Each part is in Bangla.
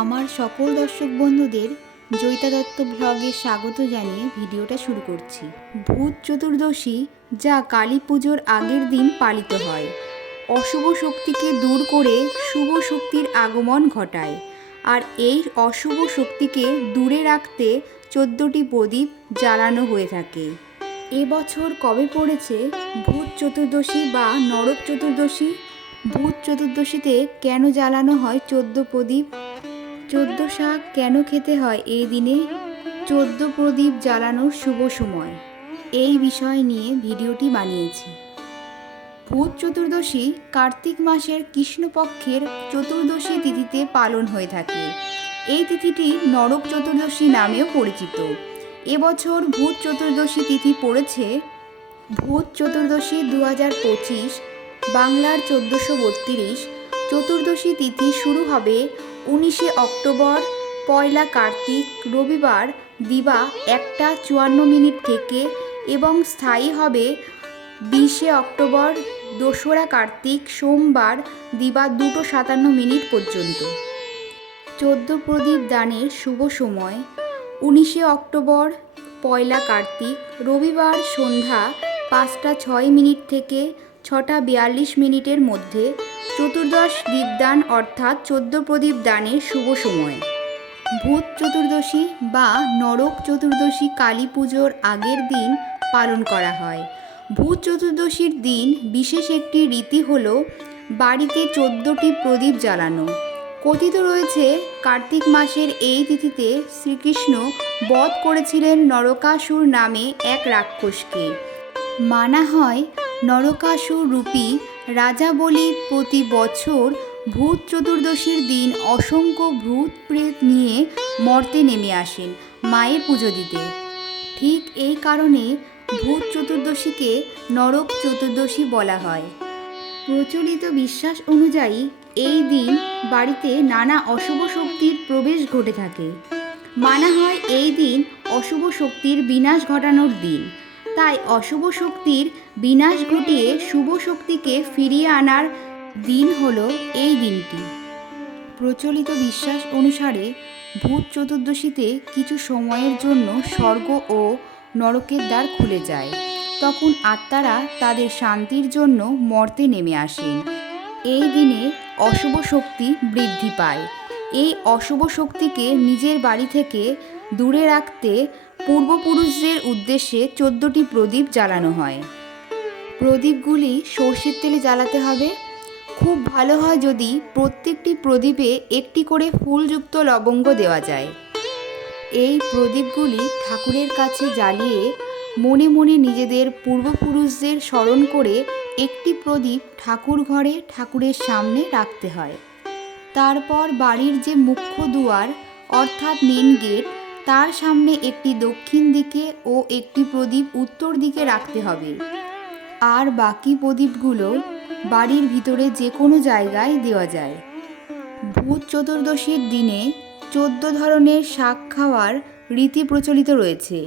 আমার সকল দর্শক বন্ধুদের জয়িতা দত্ত ব্লগে স্বাগত জানিয়ে ভিডিওটা শুরু করছি। ভূত চতুর্দশী যা কালী পুজোর আগের দিন পালিত হয়। অশুভ শক্তিকে দূর করে শুভ শক্তির আগমন ঘটায়। আর এই অশুভ শক্তিকে দূরে রাখতে চোদ্দোটি প্রদীপ জ্বালানো হয়ে থাকে। এবছর কবে পড়েছে ভূত চতুর্দশী বা নরক চতুর্দশী? ভূত চতুর্দশীতে কেন জ্বালানো হয় চোদ্দ প্রদীপ? চোদ্দ শাক কেন খেতে হয় এই দিনে? চোদ্দ প্রদীপ জ্বালানোর শুভ সময়। এই বিষয় নিয়ে ভিডিওটি বানিয়েছি। ভূত চতুর্দশী কার্তিক মাসের কৃষ্ণপক্ষের চতুর্দশী তিথিতে পালন হয়ে থাকে। এই তিথিটি নরক চতুর্দশী নামেও পরিচিত। এবছর ভূত চতুর্দশী তিথি পড়েছে ভূত চতুর্দশী দু হাজার পঁচিশ, বাংলার চোদ্দোশো বত্রিশ। চতুর্দশী তিথি শুরু হবে উনিশে অক্টোবর, পয়লা কার্তিক, রবিবার, দিবা একটা চুয়ান্ন মিনিট থেকে এবং স্থায়ী হবে বিশে অক্টোবর, দোসরা কার্তিক, সোমবার, দিবা দুটো সাতান্ন মিনিট পর্যন্ত। চোদ্দ প্রদীপ দানের শুভ সময়, উনিশে অক্টোবর, পয়লা কার্তিক, রবিবার সন্ধ্যা পাঁচটা ছয় মিনিট থেকে ছটা বিয়াল্লিশ মিনিটের মধ্যে চতুর্দশ দীপদান অর্থাৎ চোদ্দ প্রদীপ দানের শুভ সময়। ভূত চতুর্দশী বা নরক চতুর্দশী কালী পুজোর আগের দিন পালন করা হয়। ভূত চতুর্দশীর দিন বিশেষ একটি রীতি হল বাড়িতে চোদ্দোটি প্রদীপ জ্বালানো। কথিত রয়েছে, কার্তিক মাসের এই তিথিতে শ্রীকৃষ্ণ বধ করেছিলেন নরকাসুর নামে এক রাক্ষসকে। মানা হয় নরকাসুর রূপী রাজা বলি প্রতি বছর ভূত চতুর্দশীর দিন অসংখ্য ভূত প্রেত নিয়ে মর্তে নেমে আসেন মায়ের পুজো দিতে। ঠিক এই কারণে ভূত চতুর্দশীকে নরক চতুর্দশী বলা হয়। প্রচলিত বিশ্বাস অনুযায়ী এই দিন বাড়িতে নানা অশুভ শক্তির প্রবেশ ঘটে থাকে। মানা হয় এই দিন অশুভ শক্তির বিনাশ ঘটানোর দিন। তাই অশুভ শক্তির বিনাশ ঘটিয়ে শুভ শক্তিকে ফিরিয়ে আনার দিন হল এই দিনটি। প্রচলিত বিশ্বাস অনুসারে ভূত চতুর্দশীতে কিছু সময়ের জন্য স্বর্গ ও নরকের দ্বার খুলে যায়। তখন আত্মারা তাদের শান্তির জন্য মর্তে নেমে আসেন। এই দিনে অশুভ শক্তি বৃদ্ধি পায়। এই অশুভ শক্তিকে নিজের বাড়ি থেকে দূরে রাখতে পূর্বপুরুষদের উদ্দেশ্যে চোদ্দোটি প্রদীপ জ্বালানো হয়। প্রদীপগুলি সর্ষের তেলে জ্বালাতে হবে। খুব ভালো হয় যদি প্রত্যেকটি প্রদীপে একটি করে ফুলযুক্ত লবঙ্গ দেওয়া যায়। এই প্রদীপগুলি ঠাকুরের কাছে জ্বালিয়ে মনে মনে নিজেদের পূর্বপুরুষদের স্মরণ করে একটি প্রদীপ ঠাকুর ঘরে ঠাকুরের সামনে রাখতে হয়। তারপর বাড়ির যে মুখ্য দুয়ার, অর্থাৎ মেন গেট তার সামনে একটি দক্ষিণ দিকে ও একটি প্রদীপ উত্তর দিকে রাখতে হবে। আর বাকি প্রদীপগুলো বাড়ির ভিতরে যে কোনো জায়গায় দেওয়া যায়। ভূত চতুর্দশীর দিনে চোদ্দ ধরনের শাক খাওয়ার রীতি প্রচলিত রয়েছে।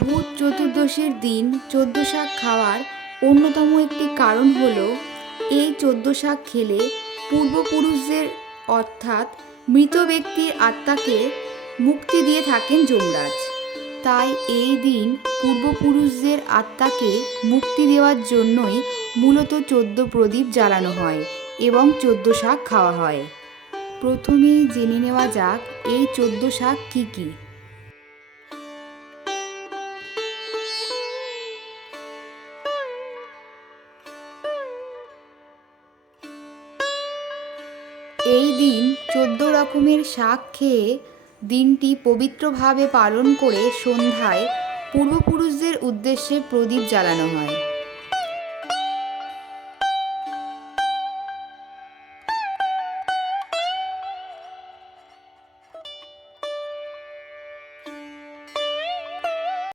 ভূত চতুর্দশীর দিন চোদ্দ শাক খাওয়ার অন্যতম একটি কারণ হল, এই চোদ্দ শাক খেলে পূর্বপুরুষদের অর্থাৎ মৃত ব্যক্তির আত্মাকে মুক্তি দিয়ে থাকেন যমরাজ। তাই এই দিন পূর্বপুরুষদের আত্মাকে মুক্তি দেওয়ার জন্যই মূলত চোদ্দ প্রদীপ জ্বালানো হয় এবং চোদ্দ শাক খাওয়া হয়। প্রথমেই জেনে নেওয়া যাক এই চোদ্দ শাক কী কী। এই দিন চোদ্দ রকমের শাক খেয়ে দিনটি পবিত্রভাবে পালন করে সন্ধ্যায় পূর্বপুরুষদের উদ্দেশ্যে প্রদীপ জ্বালানো হয়।